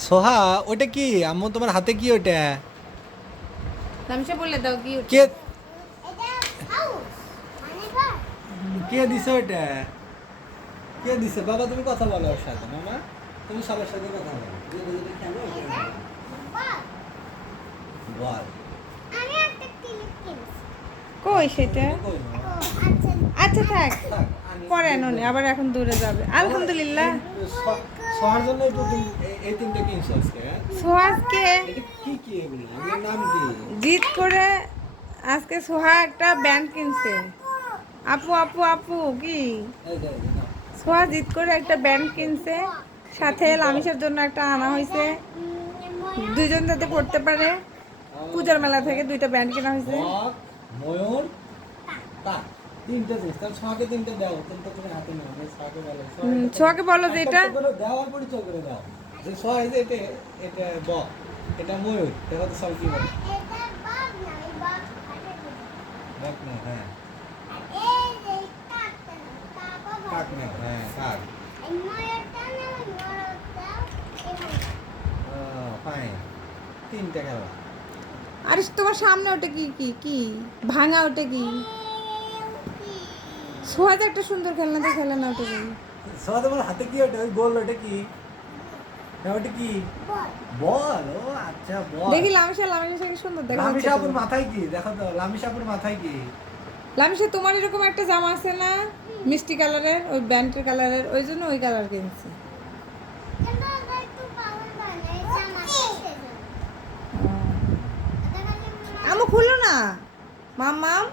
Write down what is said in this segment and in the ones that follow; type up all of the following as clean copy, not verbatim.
সোহা ওটা কি আম্মু তোমার হাতে কি ওটা তামসা বলে দাও কি কে কে দিছে ওটা কে দিছে বাবা তুমি কথা বলো ওর সাথে মামা তুমি সবার সাথে কথা বলো বল কই সেটা কই মামা? আচ্ছা থাক থাক, আমি- পরে আনুনি আবার এখন দূরে যাবে আলহামদুলিল্লাহ সোহার জন্য এই তিনটে কিনছো আজকে হ্যাঁ? সোহাজকে এটা কি কি এগুলো এগুলোর নাম কি জিদ করে আজকে সোহা একটা ব্যান্ড কিনছে আপু আপু আপু কি এই যে, নাও। সোহা জিদ করে একটা ব্যান্ড কিনছে সাথে লামিশের জন্য একটা আনা হয়েছে দুইজন যাতে পড়তে পারে পূজার মেলা থেকে দুইটা ব্যান্ড কেনা হয়েছে বক, ময়ূর কাক তিনটে জিনিস তাহলে সোহাকে তিনটে দাও তিনটে তুমি হাতে নাও আমি সোহাকে বলো সোহাকে বলো যে এটা একটা করে দাও আর পরিচয় করে দাও যে সোহা এই যে এটা এটা বক এটা ময়ূর দেখো তো সব কি বলে বক না হ্যাঁ কাক না হ্যাঁ কাক ফাইন তিনটে খেলা আরে তোমার সামনে ওটা কি কি কি ভাঙা ওটা কি সোহাতে একটা সুন্দর খেলনা দিয়ে খেলে না ওটা কি সোহা তোমার হাতে কি ওটা ওই গোল ওটা কি হ্যাঁ ওটা কি বল ও আচ্ছা বল দেখি লামিশা লামিশা কি সুন্দর দেখা লামিশা যাচ্ছে আপুর তো। মাথায় কি দেখো তো লামিশা আপুর মাথায় কি লামিশা তোমার এরকম একটা জামা আছে না মিষ্টি কালারের ওই ব্যান্ডের কালারের ওই জন্য ওই কালার কিনছি আমু খুললো না মাম মাম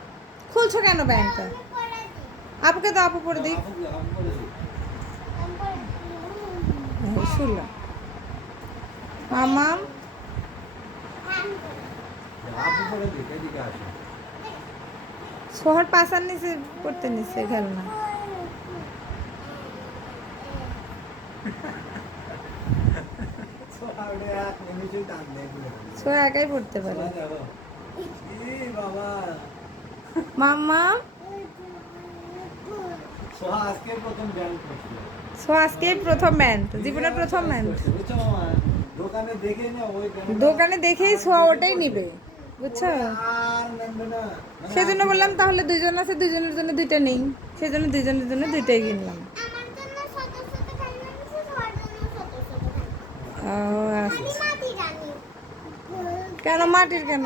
খুলছো কেন ব্যান্ডটা আপুকে তো আপু পরে দিই আপু করে দিই। শুনলাম মামাম আপু করে দিই এদিকে আসো সোহার পাশার নিচে পড়তে নিচ্ছে খেলনা সোহা ওটা এক নিমিষেই টান দেয় এগুলো। সোহা একাই পড়তে পারে সোহা দেখো। ই বাবা মাম্মা সোহা আজকে প্রথম জ্ঞান করছিল সোহা আজকে প্রথম ব্যান্ড জীবনের প্রথম ব্যান্ড বুঝছো মামা দোকানে দেখে না ওই জ্ঞানটা- দোকানে দেখেই সোহা ওটাই নিবে বুঝছো আর নামবে না মানে সেজন্য বললাম তাহলে দুইজন আছে দুইজনের জন্য দুইটা নেই সেজন্য দুইজনের জন্য দুইটাই কিনলাম ও আচ্ছা কেন মাটির কেন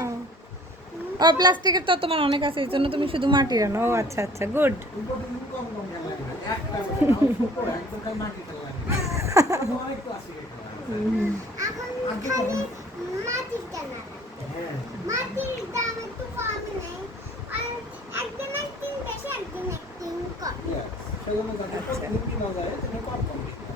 ও প্লাস্টিকের তো তোমার অনেক আছে এই জন্য তুমি শুধু মাটির আনো ও আচ্ছা আচ্ছা গুড তুমি প্রতিদিন কম কম খেলা দিবে। একটা করে নাও, ছোট, একদম খালি মাটি খেলা দিবে। অনেক ক্লাসিকের খেলা। হ্যাঁ yes, সেজন্য যাতে প্রতিদিন কিনা যায় সেটা কম কম কিনতে হবে।